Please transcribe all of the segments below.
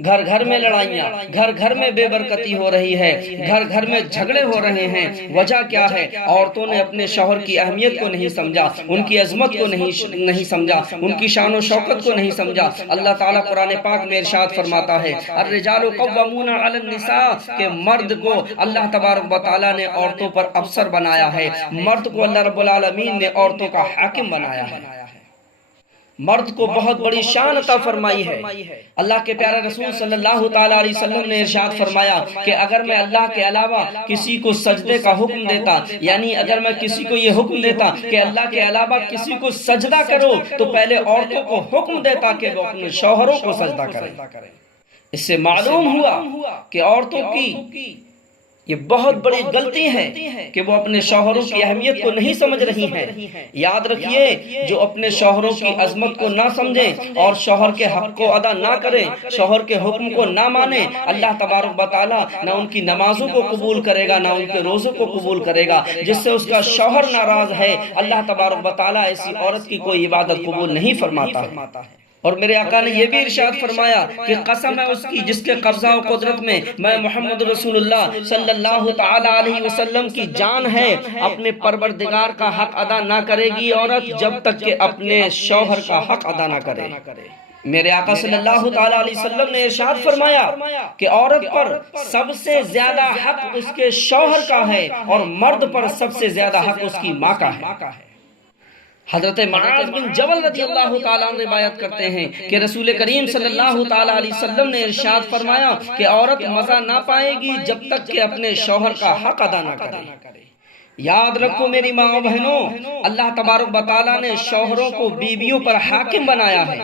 گھر گھر میں لڑائیاں، گھر گھر میں بے برکتی ہو رہی ہے، گھر گھر میں جھگڑے ہو رہے ہیں۔ وجہ کیا ہے؟ عورتوں نے اپنے شوہر کی اہمیت کو نہیں سمجھا، ان کی عظمت کو نہیں سمجھا، ان کی شان و شوکت کو نہیں سمجھا۔ اللہ تعالیٰ قرآن پاک میں ارشاد فرماتا ہے الرجال قوامون علی النساء، کہ مرد کو اللہ تبارک و تعالیٰ نے عورتوں پر افسر بنایا ہے، مرد کو اللہ رب العالمین نے عورتوں کا حاکم بنایا ہے، مرد کو بہت بڑی شان عطا فرمائی ہے۔ اللہ کے پیارے رسول صلی اللہ تعالیٰ علیہ وسلم نے ارشاد فرمایا کہ اگر میں اللہ کے علاوہ کسی کو سجدے کا حکم دیتا، یعنی اگر میں کسی کو یہ حکم دیتا کہ اللہ کے علاوہ کسی کو سجدہ کرو، تو پہلے عورتوں کو حکم دیتا کہ وہ اپنے شوہروں کو سجدہ کریں۔ اس سے معلوم ہوا کہ عورتوں کی یہ بہت بڑی غلطی ہے کہ وہ اپنے شوہروں کی اہمیت کو نہیں سمجھ رہی ہیں۔ یاد رکھیے، جو اپنے شوہروں کی عظمت کو نہ سمجھیں اور شوہر کے حق کو ادا نہ کریں، شوہر کے حکم کو نہ مانیں، اللہ تبارک و تعالیٰ نہ ان کی نمازوں کو قبول کرے گا، نہ ان کے روزوں کو قبول کرے گا۔ جس سے اس کا شوہر ناراض ہے، اللہ تبارک و تعالیٰ ایسی عورت کی کوئی عبادت قبول نہیں فرماتا ہے۔ اور میرے آقا نے یہ بھی ارشاد فرمایا کہ قسم ہے اس کی جس کے قبضہ و قدرت میں محمد رسول اللہ صلی اللہ تعالی علیہ وسلم کی جان ہے، اپنے پروردگار کا حق ادا نہ کرے گی عورت جب تک کہ اپنے شوہر کا حق ادا نہ کرے۔ میرے آقا صلی اللہ تعالی علیہ وسلم نے ارشاد فرمایا کہ عورت پر سب سے زیادہ حق اس کے شوہر کا ہے اور مرد پر سب سے زیادہ حق اس کی ماں کا ہے۔ حضرت معاذ بن جبل رضی اللہ تعالیٰ عنہ روایت کرتے ہیں کہ رسول کریم صلی اللہ تعالیٰ علیہ وسلم نے ارشاد فرمایا کہ عورت مزہ نہ پائے گی جب تک کہ اپنے شوہر کا حق ادا نہ کرے۔ یاد رکھو میری ماں و بہنوں، اللہ تبارک و تعالیٰ نے شوہروں کو بیویوں پر حاکم بنایا ہے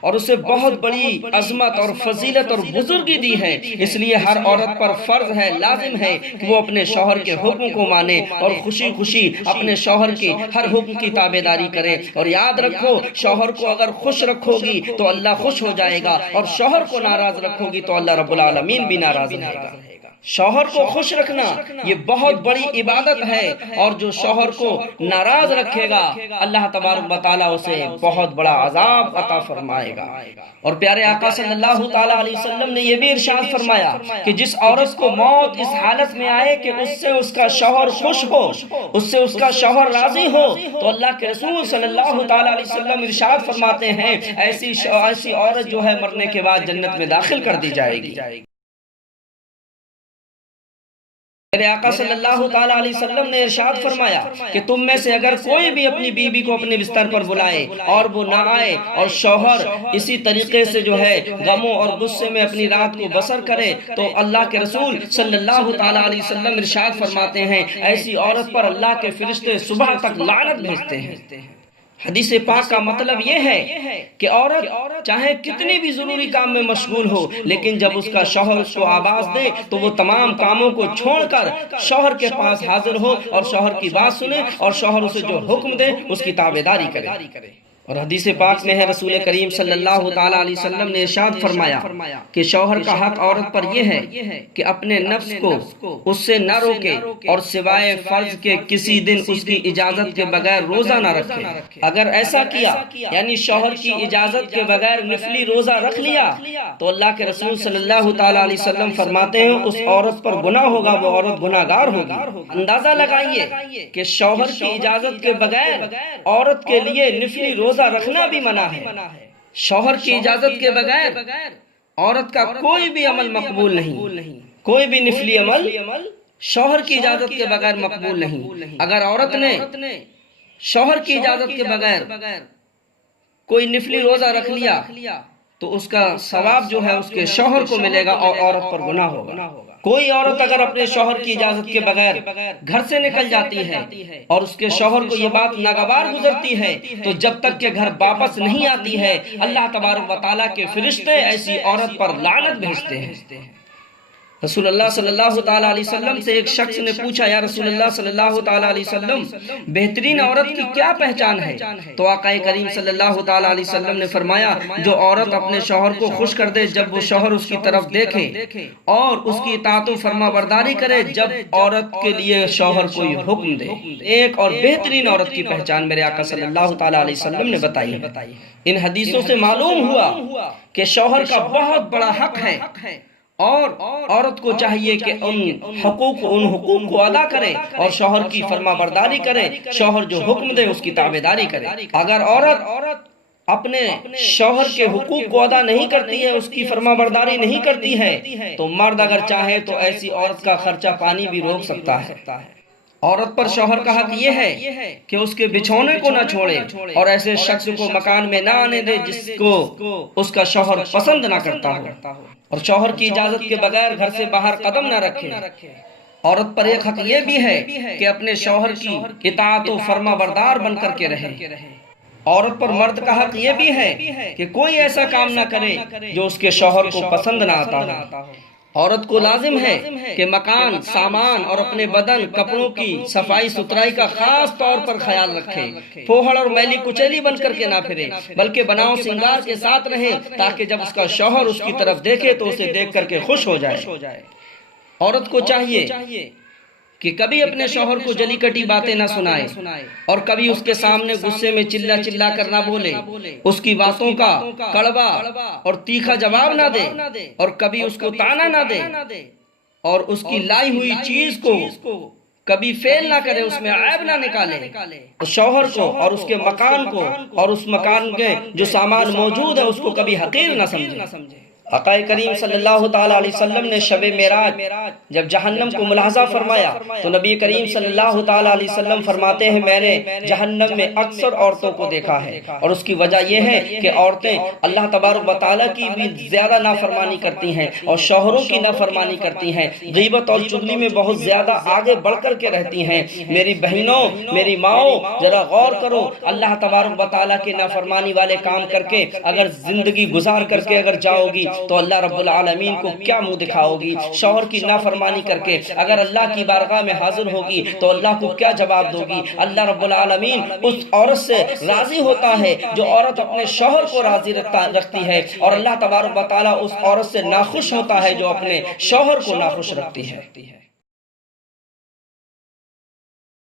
اور اسے بہت بڑی عظمت اور فضیلت اور بزرگی دی ہے۔ اس لیے ہر عورت پر فرض ہے، لازم ہے کہ وہ اپنے شوہر کے حکم کو مانے اور خوشی خوشی اپنے شوہر کی ہر حکم کی تابعداری کرے۔ اور یاد رکھو، شوہر کو اگر خوش رکھو گی تو اللہ خوش ہو جائے گا، اور شوہر کو ناراض رکھو گی تو اللہ رب العالمین بھی ناراض رہے گا۔ شوہر کو خوش رکھنا یہ بہت بڑی عبادت ہے، اور جو شوہر کو ناراض رکھے گا اللہ تبارک و تعالیٰ اسے بہت بڑا عذاب عطا فرمائے گا۔ اور پیارے آقا صلی اللہ تعالیٰ علیہ وسلم نے یہ بھی ارشاد فرمایا کہ جس عورت کو موت اس حالت میں آئے کہ اس سے اس کا شوہر خوش ہو، اس سے اس کا شوہر راضی ہو، تو اللہ کے رسول صلی اللہ تعالیٰ علیہ وسلم ارشاد فرماتے ہیں ایسی عورت جو ہے مرنے کے بعد جنت میں داخل کر دی جائے گی۔ میرے آقا صلی اللہ تعالیٰ علیہ وسلم نے ارشاد فرمایا کہ تم میں سے اگر کوئی بھی اپنی بیوی کو اپنے بستر پر بلائے اور وہ نہ آئے، اور شوہر اسی طریقے سے جو ہے غموں اور غصے میں اپنی رات کو بسر کرے، تو اللہ کے رسول صلی اللہ تعالیٰ علیہ وسلم ارشاد فرماتے ہیں ایسی عورت پر اللہ کے فرشتے صبح تک لعنت بھیجتے ہیں۔ حدیث پاک کا مطلب یہ ہے کہ عورت چاہے کتنی بھی ضروری کام میں مشغول ہو، لیکن جب اس کا شوہر اس کو آواز دے تو وہ تمام کاموں کو چھوڑ کر شوہر کے پاس حاضر ہو اور شوہر کی بات سنے اور شوہر اسے جو حکم دے اس کی تابعداری کرے۔ اور حدیث پاک میں ہے رسول کریم صلی اللہ تعالیٰ علیہ وسلم نے ارشاد فرمایا کہ شوہر کا حق عورت پر یہ ہے کہ اپنے نفس کو اس سے نہ روکے اور سوائے فرض کے کسی دن اس کی اجازت کے بغیر روزہ نہ رکھے۔ اگر ایسا کیا یعنی شوہر کی اجازت کے بغیر نفلی روزہ رکھ لیا تو اللہ کے رسول صلی اللہ تعالیٰ علیہ وسلم فرماتے ہیں اس عورت پر گناہ ہوگا، وہ عورت گناہ گار ہوگی۔ اندازہ لگائیے کہ شوہر کی اجازت کے بغیر عورت کے لیے نفلی روزہ رکھنا بھی منع ہے۔ شوہر کی اجازت کے بغیر عورت کا کوئی بھی عمل مقبول نہیں، کوئی بھی نفلی عمل شوہر کی اجازت کے بغیر مقبول نہیں۔ اگر عورت نے شوہر کی اجازت کے بغیر کوئی نفلی روزہ رکھ لیا تو اس کا ثواب جو ہے اس کے شوہر کو ملے گا اور عورت پر گناہ ہوگا۔ کوئی عورت اگر اپنے شوہر کی اجازت کے بغیر گھر سے نکل جاتی ہے اور اس کے شوہر کو یہ بات ناگوار گزرتی ہے تو جب تک کہ گھر واپس نہیں آتی ہے اللہ تبارک و تعالیٰ کے فرشتے ایسی عورت پر لعنت بھیجتے ہیں۔ رسول اللہ صلی اللہ تعالیٰ علیہ وسلم سے ایک شخص نے پوچھا یا رسول اللہ صلی اللہ تعالیٰ علیہ وسلم بہترین عورت کی کیا پہچان ہے؟ تو آقا کریم صلی اللہ تعالیٰ علیہ وسلم نے فرمایا جو عورت اپنے شوہر کو خوش کر دے جب وہ شوہر اس کی طرف دیکھے اور اس کی اطاعت و فرما برداری کرے جب عورت کے لیے شوہر کوئی حکم دے۔ ایک اور بہترین عورت کی پہچان میرے آقا صلی اللہ تعالیٰ علیہ وسلم نے بتائی ہے۔ ان حدیثوں سے معلوم ہوا کہ شوہر کا بہت بڑا حق ہے اور عورت کو چاہیے کہ ان حقوق کو ادا کرے اور شوہر کی فرما برداری کرے، شوہر جو حکم دے اس کی تابعداری کرے۔ اگر عورت اپنے شوہر کے حقوق کو ادا نہیں کرتی ہے، اس کی فرما برداری نہیں کرتی ہے، تو مرد اگر چاہے تو ایسی عورت کا خرچہ پانی بھی روک سکتا ہے۔ عورت پر شوہر کا حق یہ ہے کہ اس کے بچھونے کو نہ چھوڑے اور ایسے شخص کو مکان میں نہ آنے دے جس کو اس کا شوہر پسند نہ کرتا ہو، اور شوہر کی اجازت کے بغیر گھر سے باہر قدم نہ رکھے۔ عورت پر ایک حق یہ بھی ہے کہ اپنے شوہر کی اطاعت و فرما بردار بن کر کے رہے۔ عورت پر مرد کا حق یہ بھی ہے کہ کوئی ایسا کام نہ کرے جو اس کے شوہر کو پسند نہ آتا ہو۔ عورت کو لازم ہے کہ مکان، سامان اور اپنے بدن، کپڑوں کی صفائی ستھرائی کا خاص طور پر خیال رکھے، پھوہڑ اور میلی کچیلی بن کر کے نہ پھرے، بلکہ بناؤ سنگار کے ساتھ رہے تاکہ جب اس کا شوہر اس کی طرف دیکھے تو اسے دیکھ کر کے خوش ہو جائے۔ عورت کو چاہیے کہ کبھی اپنے شوہر کو جلی کٹی باتیں نہ سنائے اور کبھی اس کے سامنے غصے میں چلا چلا کر نہ بولے، اس کی باتوں کا کڑوا اور تیکھا جواب نہ دے اور کبھی اس کو تانا نہ دے اور اس کی لائی ہوئی چیز کو کبھی فیل نہ کرے، اس میں عیب نہ نکالے۔ شوہر کو اور اس کے مکان کو اور اس مکان کے جو سامان موجود ہے اس کو کبھی حقیر نہ سمجھے۔ آقا کریم صلی اللہ تعالیٰ علیہ وسلم نے شب معراج جب جہنم کو ملاحظہ فرمایا تو نبی کریم صلی اللہ تعالیٰ علیہ وسلم فرماتے ہیں میں نے جہنم میں اکثر عورتوں کو دیکھا ہے، اور اس کی وجہ یہ ہے کہ عورتیں اللہ تبارک و تعالیٰ کی بھی زیادہ نافرمانی کرتی ہیں اور شوہروں کی نافرمانی کرتی ہیں، غیبت اور چغلی میں بہت زیادہ آگے بڑھ کر کے رہتی ہیں۔ میری بہنوں، میری ماؤں، ذرا غور کرو، اللہ تبارک و تعالیٰ کے نافرمانی والے کام کر کے اگر زندگی گزار کر کے اگر جاؤ گی تو اللہ رب العالمین کو کیا منہ دکھاؤ گی؟ شوہر کی نافرمانی کر کے اگر اللہ کی بارگاہ میں حاضر ہوگی تو اللہ کو کیا جواب دو گی؟ اللہ رب العالمین اس عورت سے راضی ہوتا ہے جو عورت اپنے شوہر کو راضی رکھتی ہے، اور اللہ تبارک و تعالیٰ اس عورت سے ناخوش ہوتا ہے جو اپنے شوہر کو ناخوش رکھتی ہے۔